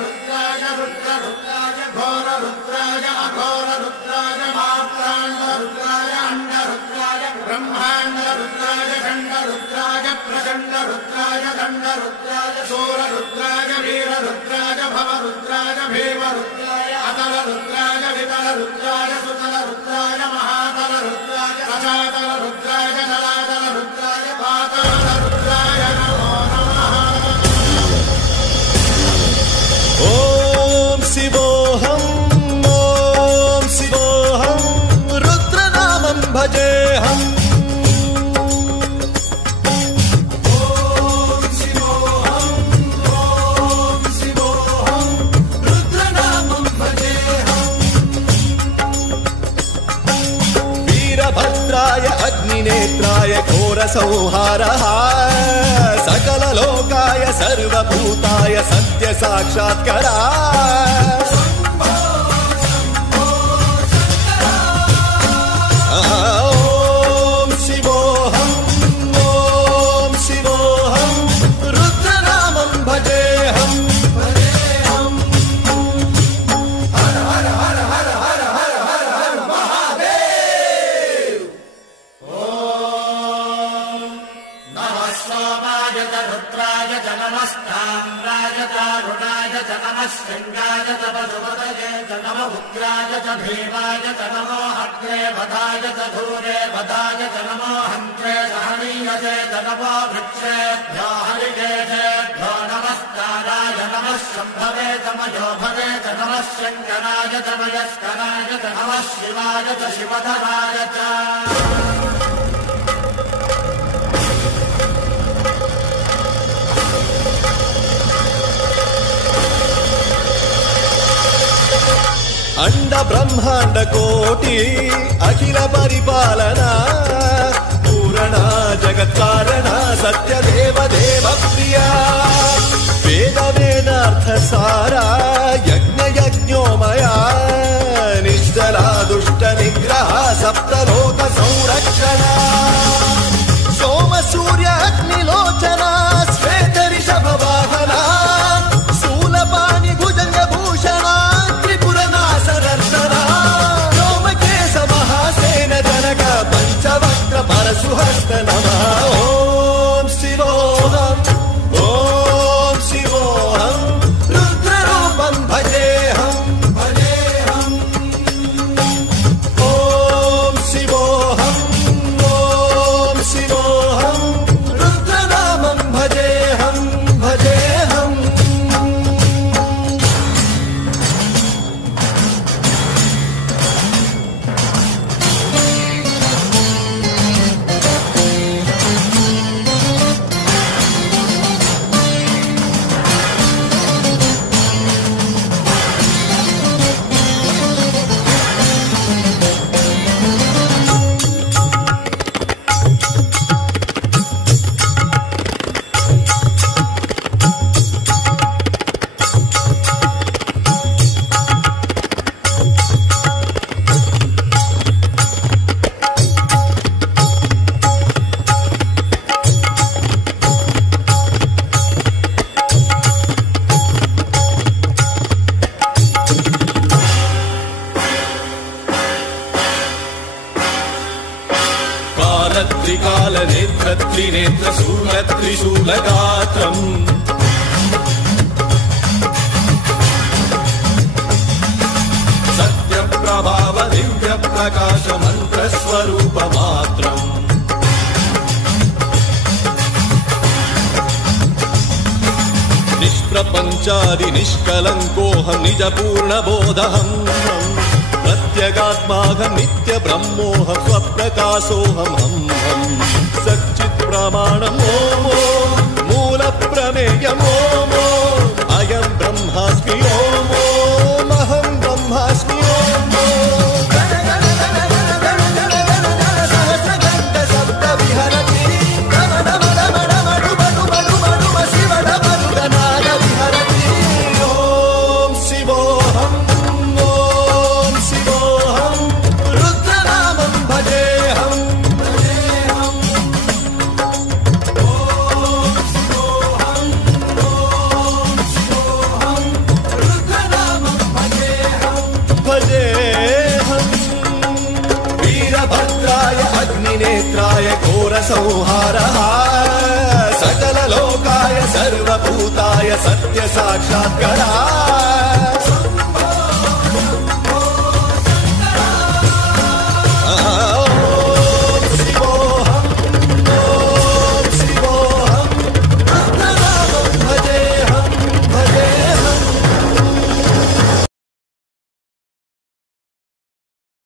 रुद्राय रुद्ररुद्राय घोररुद्राय अघोररुद्राय मात्राण्डरुद्राय अण्डरुद्राय ब्रह्माण्डरुद्राय खण्डरुद्राय प्रचण्डरुद्राय दण्डरुद्राय शूररुद्राय वीररुद्राय भवरुद्राय भीमरुद्राय अतलरुद्राय वितलरुद्राय सुतलरुद्राय महातलरुद्राय रसातलरुद्राय जलातलरुद्राय पातालरुद्राय नमो नमः। ओम शिवोऽहं रुद्रनामं भजेऽहम्। वीरभद्राय अग्निनेत्राय घोरसंहारः सकललोकाय सर्वभूताय सत्यसाक्षात्करा। ॐ शिवोऽहं रुद्रनामं भजेऽहम्। रुद्राय च नमस्ताम्राय च रुणाय च नमः शृङ्गाय च पशुपतये च नमः उग्राय च भीमाय च नमो अग्रे वधाय च धूरे वधाय च नमो हन्त्रे सहनीयसे च नमो वृक्षेभ्यो हरिकेशेभ्यो नमस्काराय नमः शम्भवे च मयोभवे च नमः शङ्कराय च मयस्कराय च नमः शिवाय च शिवधराय च। अंड ब्रह्मांड कोटि अखिल परिपालना पूरणा जगत्कारणा सत्यदेव देव प्रिया वेद वेदार्थ सारा यज्ञ यज्ञोमया निश्चला दुष्ट निग्रह सप्तलोक संरक्षणा सोम सूर्य अग्निलोचना श्वेत ऋषभ वाहना शूलपाणि भुजंग भूषणा पंचवक्त्र परशुहस्त नमः। ओम शिवोऽहं रुद्ररूपं भजेऽहम्। ओम शिवोऽहं रुद्रनामं भजेऽहम्। त्रिकालनेत्र त्रिनेत्र शूल त्रिशूलगात्रम् सत्यप्रभाव दिव्य प्रकाश मन्त्रस्वरूपमात्रम् निष्प्रपञ्चादि निष्कलङ्कोऽहं निजपूर्णबोधहम् प्रत्यगात्माहं नित्य ब्रह्मोऽहं स्वप्रकाशोऽहं हं सच्चित् प्रमाणम् ओम मूल प्रमेयम् ओम अयं ब्रह्मास्मि ओम अहं ब्रह्मास्मि ओम संहारः सकललोकाय सर्वभूताय सत्य साक्षात्कारः